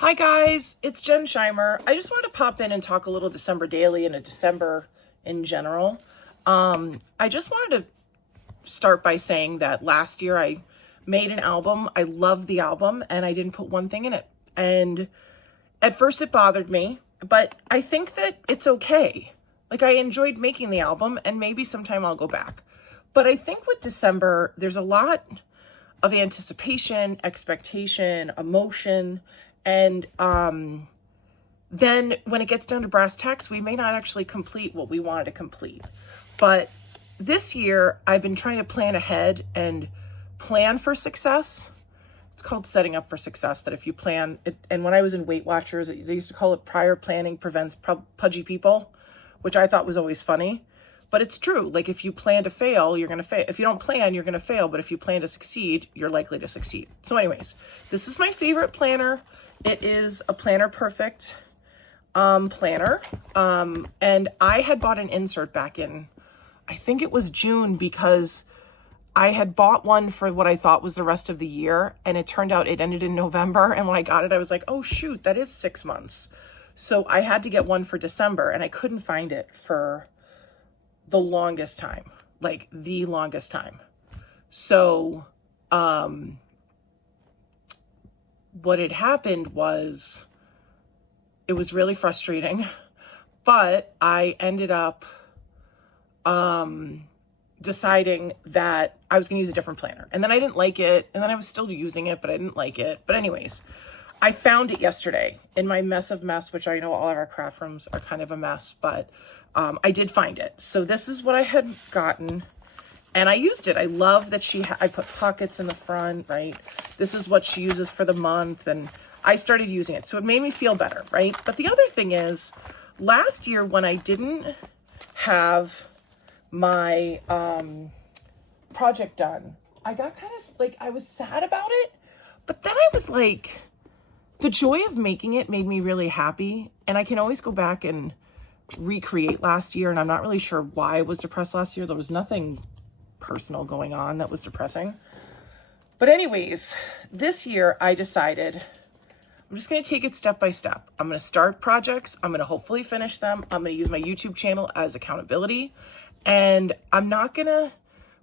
Hi guys, it's Jen Scheimer. I just wanted to pop in and talk a little December daily and a December in general. I just wanted to start by saying that last year I made an album. I loved the album and I didn't put one thing in it. And at first it bothered me, but I think that it's okay. Like, I enjoyed making the album and maybe sometime I'll go back. But I think with December, there's a lot of anticipation, expectation, emotion. And then when it gets down to brass tacks, we may not actually complete what we wanted to complete. But this year, I've been trying to plan ahead and plan for success. It's called setting up for success, that if you plan it, and when I was in Weight Watchers, they used to call it prior planning prevents pudgy people, which I thought was always funny. But it's true. Like, if you plan to fail, you're going to fail. If you don't plan, you're going to fail. But if you plan to succeed, you're likely to succeed. So anyways, this is my favorite planner. It is a Planner Perfect planner. And I had bought an insert back in, I think it was June, because I had bought one for what I thought was the rest of the year. And it turned out it ended in November. And when I got it, I was like, oh, shoot, that is 6 months. So I had to get one for December, and I couldn't find it for the longest time, like the longest time. So, what had happened was, it was really frustrating, but I ended up, deciding that I was going to use a different planner, and then I didn't like it. And then I was still using it, but I didn't like it. But anyways, I found it yesterday in my mess of mess, which I know all of our craft rooms are kind of a mess, but I did find it. So this is what I had gotten, and I used it. I love that I put pockets in the front, right? This is what she uses for the month, and I started using it. So it made me feel better, right? But the other thing is, last year when I didn't have my project done, I got kind of like, I was sad about it, but then I was like, the joy of making it made me really happy. And I can always go back and recreate last year, and I'm not really sure why I was depressed last year. There was nothing personal going on that was depressing. But anyways, this year I decided I'm just going to take it step by step. I'm going to start projects. I'm going to hopefully finish them. I'm going to use my YouTube channel as accountability, and I'm not going to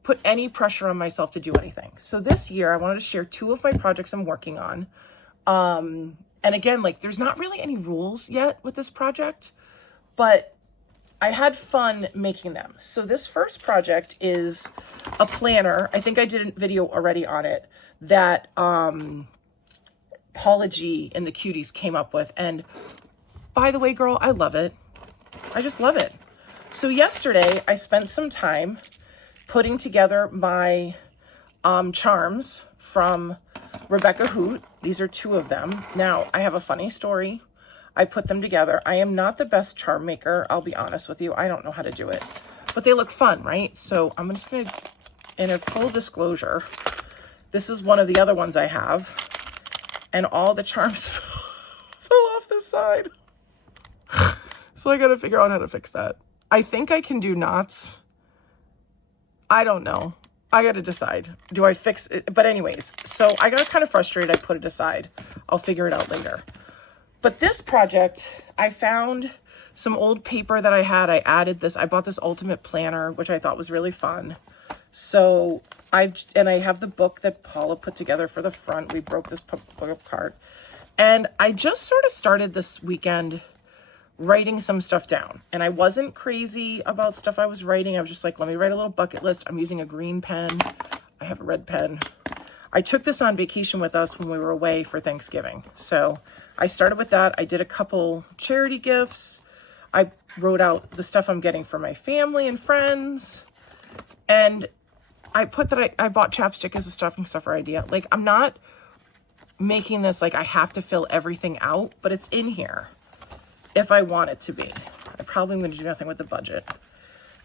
put any pressure on myself to do anything. So this year I wanted to share 2 of my projects I'm working on. And again, like, there's not really any rules yet with this project, but I had fun making them. So this first project is a planner. I think I did a video already on it that Paula G and the Cuties came up with. And by the way, girl, I love it. I just love it. So yesterday I spent some time putting together my charms from Rebecca Hoot. These are 2 of them. Now, I have a funny story. I put them together. I am not the best charm maker, I'll be honest with you. I don't know how to do it, but they look fun, right? So I'm just gonna, in a full disclosure, this is one of the other ones I have, and all the charms fell off the side. So I gotta figure out how to fix that. I think I can do knots. I don't know. I got to decide. Do I fix it? But anyways, so I got kind of frustrated. I put it aside. I'll figure it out later. But this project, I found some old paper that I had. I added this. I bought this ultimate planner, which I thought was really fun. So I have the book that Paula put together for the front. We broke this book apart. And I just sort of started this weekend writing some stuff down, and I wasn't crazy about stuff I was writing. I was just like, let me write a little bucket list. I'm using a green pen. I have a red pen. I took this on vacation with us when we were away for Thanksgiving. So I started with that. I did a couple charity gifts. I wrote out the stuff I'm getting for my family and friends. And I put that I bought chapstick as a stocking stuffer idea. Like, I'm not making this like I have to fill everything out, but it's in here if I want it to be. I probably am going to do nothing with the budget,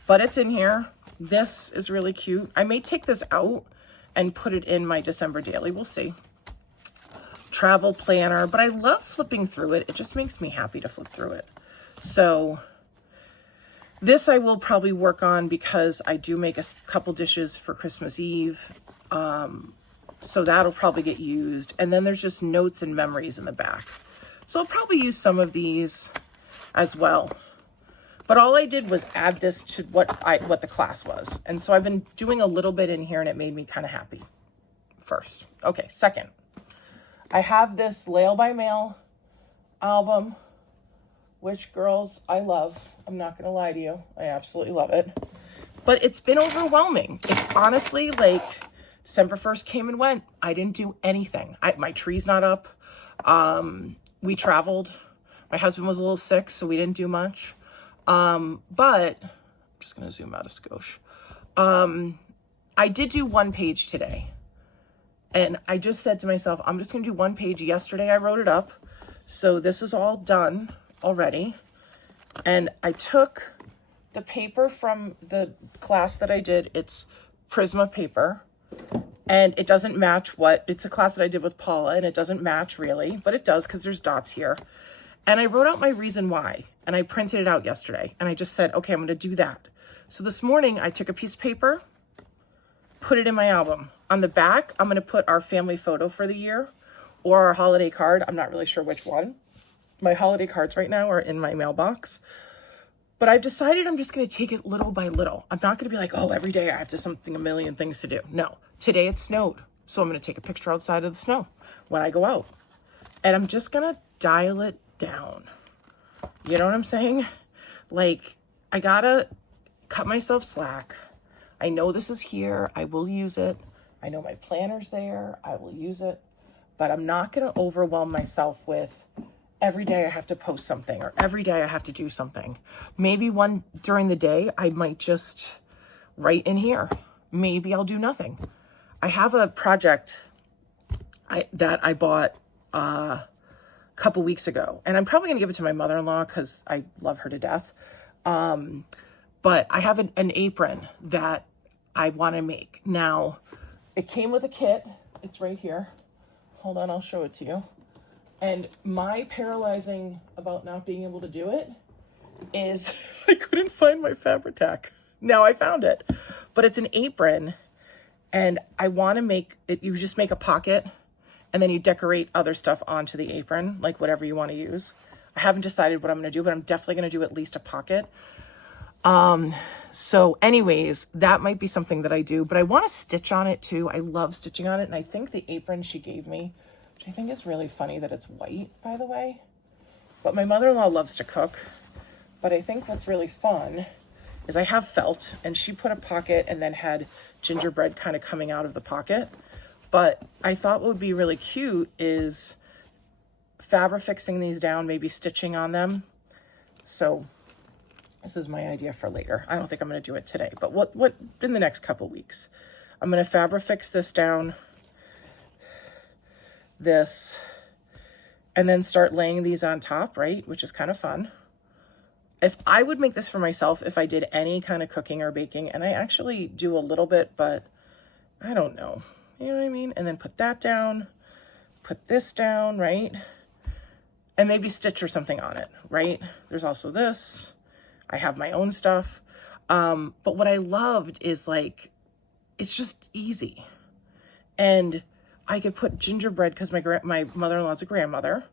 but it's in here. This is really cute. I may take this out and put it in my December daily. We'll see. Travel planner, but I love flipping through it. It just makes me happy to flip through it. So this I will probably work on because I do make a couple dishes for Christmas Eve. So that'll probably get used. And then there's just notes and memories in the back. So I'll probably use some of these as well. But all I did was add this to what the class was. And so I've been doing a little bit in here and it made me kind of happy. First. Okay, second. I have this Lail by Mail album, which, girls, I love. I'm not going to lie to you. I absolutely love it. But it's been overwhelming. It's honestly like December 1st came and went. I didn't do anything. My tree's not up. We traveled. My husband was a little sick, so we didn't do much. But I'm just going to zoom out a skosh. I did do one page today. And I just said to myself, I'm just going to do one page. Yesterday I wrote it up. So this is all done already. And I took the paper from the class that I did. It's Prisma paper. And it doesn't match it's a class that I did with Paula, and it doesn't match really, but it does because there's dots here. And I wrote out my reason why, and I printed it out yesterday. And I just said, okay, I'm going to do that. So this morning I took a piece of paper, put it in my album. On the back, I'm going to put our family photo for the year or our holiday card. I'm not really sure which one. My holiday cards right now are in my mailbox. But I've decided I'm just going to take it little by little. I'm not going to be like, oh, every day I have a million things to do. No, today it snowed. So I'm going to take a picture outside of the snow when I go out. And I'm just going to dial it down. You know what I'm saying? Like, I got to cut myself slack. I know this is here. I will use it. I know my planner's there. I will use it. But I'm not going to overwhelm myself with every day I have to post something or every day I have to do something. Maybe one during the day, I might just write in here. Maybe I'll do nothing. I have a project that I bought a couple weeks ago, and I'm probably going to give it to my mother-in-law because I love her to death. But I have an apron that I want to make. Now, it came with a kit. It's right here. Hold on, I'll show it to you. And my paralyzing about not being able to do it is I couldn't find my Fabri-Tac. Now I found it. But it's an apron, and I want to make it, you just make a pocket, and then you decorate other stuff onto the apron, like whatever you want to use. I haven't decided what I'm going to do, but I'm definitely going to do at least a pocket. So anyways, that might be something that I do, but I want to stitch on it too. I love stitching on it. And I think the apron she gave me, which I think is really funny that it's white, by the way, but my mother-in-law loves to cook. But I think what's really fun is I have felt, and she put a pocket and then had gingerbread kind of coming out of the pocket. But I thought what would be really cute is Fabrifixing these down, maybe stitching on them. So this is my idea for later. I don't think I'm going to do it today, but what in the next couple weeks. I'm going to Fabrifix this down, this, and then start laying these on top, right? Which is kind of fun. If I would make this for myself, if I did any kind of cooking or baking, and I actually do a little bit, but I don't know. You know what I mean? And then put that down, put this down, right? And maybe stitch or something on it, right? There's also this. I have my own stuff. But what I loved is like, it's just easy. And I could put gingerbread because my mother-in-law's a grandmother,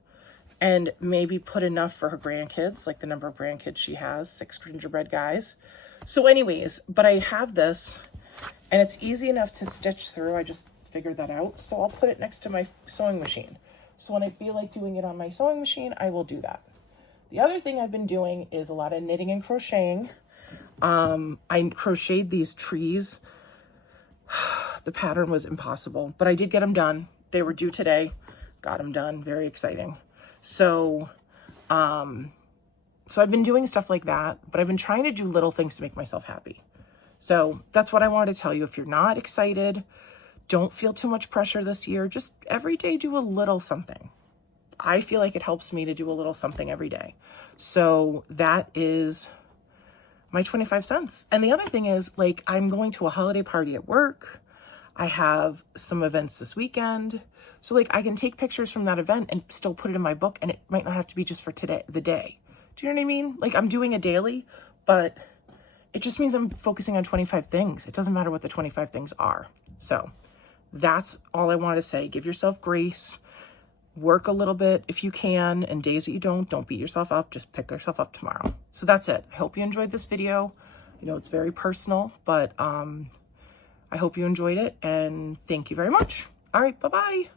and maybe put enough for her grandkids, like the number of grandkids she has, 6 gingerbread guys. So anyways, but I have this, and it's easy enough to stitch through. I just figured that out. So I'll put it next to my sewing machine. So when I feel like doing it on my sewing machine, I will do that. The other thing I've been doing is a lot of knitting and crocheting. I crocheted these trees. The pattern was impossible, but I did get them done. They were due today. Got them done. Very exciting. So I've been doing stuff like that, but I've been trying to do little things to make myself happy. So that's what I wanted to tell you. If you're not excited, don't feel too much pressure this year. Just every day do a little something. I feel like it helps me to do a little something every day. So that is my 25 cents. And the other thing is, like, I'm going to a holiday party at work. I have some events this weekend. So like I can take pictures from that event and still put it in my book, and it might not have to be just for today, the day. Do you know what I mean? Like I'm doing a daily, but it just means I'm focusing on 25 things. It doesn't matter what the 25 things are. So that's all I want to say. Give yourself grace. work a little bit if you can, and days that you don't beat yourself up. Just pick yourself up tomorrow. So that's it. I hope you enjoyed this video. I know it's very personal, but I hope you enjoyed it, and thank you very much. All right, bye-bye.